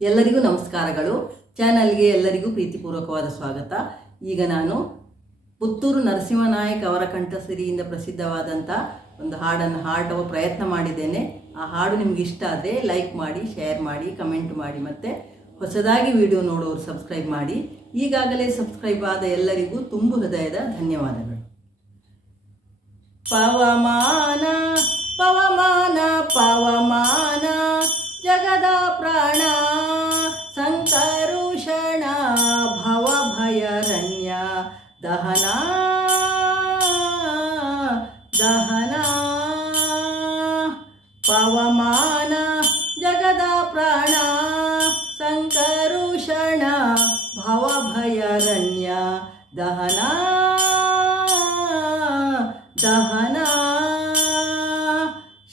ಎಲ್ಲರಿಗೂ ನಮಸ್ಕಾರಗಳು. ಚಾನಲ್ಗೆ ಎಲ್ಲರಿಗೂ ಪ್ರೀತಿಪೂರ್ವಕವಾದ ಸ್ವಾಗತ. ಈಗ ನಾನು ಪುತ್ತೂರು ನರಸಿಂಹನಾಯಕ್ ಅವರ ಕಂಠಸಿರಿಯಿಂದ ಪ್ರಸಿದ್ಧವಾದಂಥ ಒಂದು ಹಾಡನ್ನು ಹಾಡುವ ಪ್ರಯತ್ನ ಮಾಡಿದ್ದೇನೆ. ಆ ಹಾಡು ನಿಮ್ಗೆ ಇಷ್ಟ ಆದರೆ ಲೈಕ್ ಮಾಡಿ, ಶೇರ್ ಮಾಡಿ, ಕಮೆಂಟ್ ಮಾಡಿ, ಮತ್ತು ಹೊಸದಾಗಿ ವಿಡಿಯೋ ನೋಡೋರು ಸಬ್ಸ್ಕ್ರೈಬ್ ಮಾಡಿ. ಈಗಾಗಲೇ ಸಬ್ಸ್ಕ್ರೈಬ್ ಆದ ಎಲ್ಲರಿಗೂ ತುಂಬು ಹೃದಯದ ಧನ್ಯವಾದಗಳು. ಪವಮಾನ ಪವಮಾನ ಪವಮಾನ ಜಗದ ಪ್ರಾಣ ಸಂಕರುಷಣ ಭವಭಯರಣ್ಯ ದಹನ ದಹನ ಪವಮಾನ ಜಗದ ಪ್ರಾಣ ಸಂಕರುಷಣ ಭವಭಯರಣ್ಯ ದಹನ ದಹನ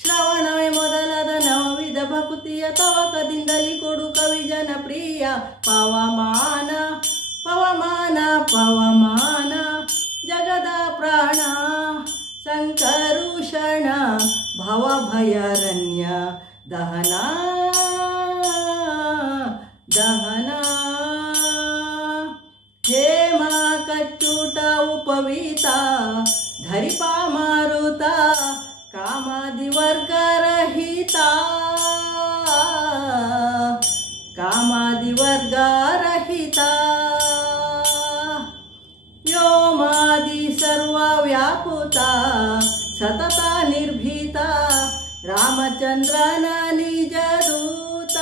ಶ್ರವಣವೇ ಮೊದಲಾದ ನವವಿಧ ಭಕುತಿಯ ತವಕದಿಂದಲಿ ಕೊಡು ಕವಿ ಜನಪ್ರಿಯ ಪವಮಾನ ಪವಮಾನ ಪವಮಾನ ಜಗದ ಪ್ರಾಣ ಸಂಕರುಷಣ ಭವಭಯರಣ್ಯ ದಹನ ದಹನ ಹೇಮ ಕಚ್ಚೂಟ ಉಪವೀತ ಧರಿಪಾ ಮಾರುತ ಕಾಮಾದಿವರ್ಗರಹಿತ ಕಾಮಾದಿವರ್ಗರಹಿತ ವ್ಯೋಮಾದಿ ಸರ್ವವ್ಯಾಪುತ ಸತತ ನಿರ್ಭೀತ ರಾಮಚಂದ್ರನ ನಿಜ ದೂತ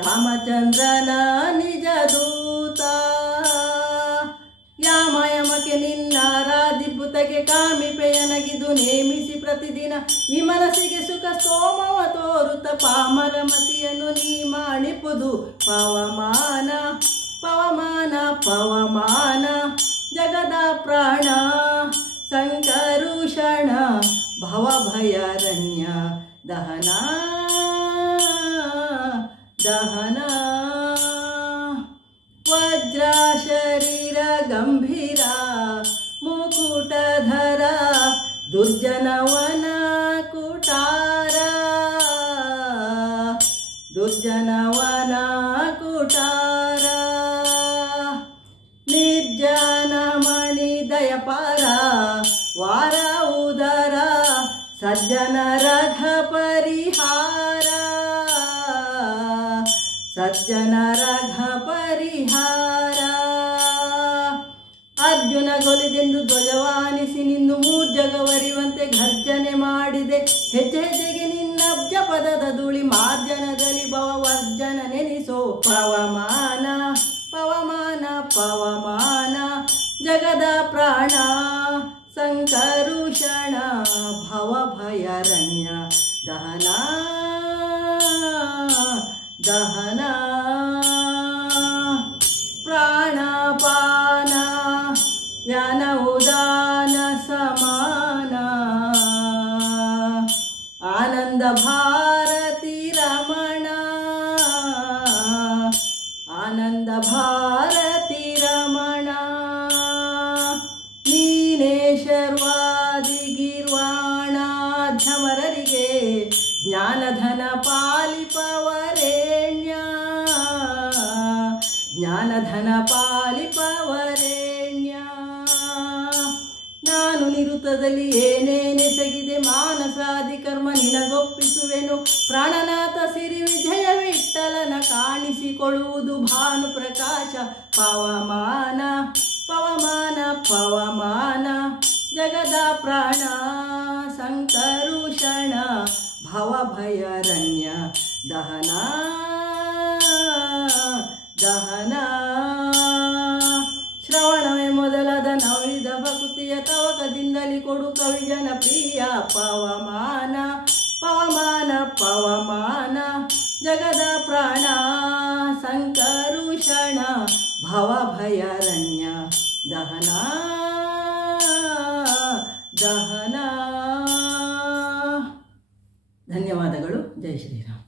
ರಾಮಚಂದ್ರನ ನಿಜ ದೂತ ಯಾಮಯಮಕ್ಕೆ ನಿನ್ನಾರಾಧಿಭುತಗೆ ಕಾಮಿಪೆಯನಗಿದು ನೇಮಿಸಿ ಪ್ರತಿದಿನ ಈ ಮನಸ್ಸಿಗೆ ಸುಖ ಸ್ತೋಮವ ತೋರುತ್ತ ಪಾಮರ ಮತಿಯನ್ನು ನೀ ಮಾಡಿಪುದು ಪವಮಾನ ಪವಮಾನ ಪವಮಾನ ಜಗದ ಪ್ರಾಣ ಸಂಕರುಷಣ ಭವಭಯರಣ್ಯ ದಹನ ದಹನ ವಜ್ರ ಶರೀರ ಗಂಭೀರ ಮುಕುಟಧರ ದುರ್ಜನವನ ಕುಟಾರ ದುರ್ಜನವನ ಕುಟಾರ ನಿರ್ಜನ ಮಣಿ ದಯಪಾರ ವಾರ ಉದರ ಸಜ್ಜನ ರಘ ಪರಿಹಾರ ಸಜ್ಜನ ರಘ ಪರಿಹಾರ ಅರ್ಜುನ ಗೊಲಿದೆಂದು ಧ್ವಜವಾನಿಸಿ ನಿಂದು ಮೂರ್ಜಗವರಿವಂತೆ ಘರ್ಜನೆ ಮಾಡಿದೆ ಹೆಜ್ಜೆ ಹೆಜ್ಜೆಗೆ ನಿನ್ನಬ್ಜ ಪದದ ಧೂಳಿ ಮಾರ್ಜನದಲ್ಲಿ ಭವವರ್ಜನ ನೆನೆಸೋ ಪವಮಾನ ಪವಮಾನ ಪವಮಾನ ಜಗದ ಪ್ರಾಣ ಸಂಕರುಷಣ ಭವಭಯರಣ್ಯ ದಹನ ದಹನ ಪ್ರಾಣಪಾನ ವ್ಯಾನ ಉದಾನ ಸಮಾನ ಆನಂದ ಭಾರತಿ ರಮಣ ಆನಂದ ಭಾರತಿ ರಮಣ ನೀನೇ ಶರ್ವಾದಿ ಗೀರ್ವಾಣಾಧ್ಯಮರರಿಗೆ ಜ್ಞಾನಧನ ಪಾಲಿಪವರೇಣ್ಯ ಜ್ಞಾನಧನ ಪಾಲಿಪವರೇಣ್ಯ ನಾನು ನಿರುತದಲ್ಲಿ ಏನೇನೆಸಗಿದೆ ಮಾನಸಾದಿ ಕರ್ಮ ನಿನಗೊಪ್ಪಿಸುವೆನು ಪ್ರಾಣನಾಥ ಸಿರಿ ವಿಜಯ ವಿಠಲನ ಕಾಣಿಸಿಕೊಳ್ಳುವುದು ಭಾನು ಪ್ರಕಾಶ ಪವಮಾನ ಪವಮಾನ ಪವಮಾನ ಜಗದ ಪ್ರಾಣ ಸಂಕರುಷಣ ಭವಭಯರಣ್ಯ ದಹನ ದಹನ ಶ್ರವಣವೇ ಮೊದಲಾದ ನವವಿಧ ಭಕುತಿಯ ತವಕದಿಂದಲಿ ಕೊಡು ಕವಿ ಜನಪ್ರಿಯ ಪವಮಾನ ಪವಮಾನ ಪವಮಾನ ಜಗದ ಪ್ರಾಣ ಸಂಕರುಷಣ ಭವಭಯರಣ್ಯ ದಹನ ದಹನ. ಧನ್ಯವಾದಗಳು. ಜೈ ಶ್ರೀರಾಮ್.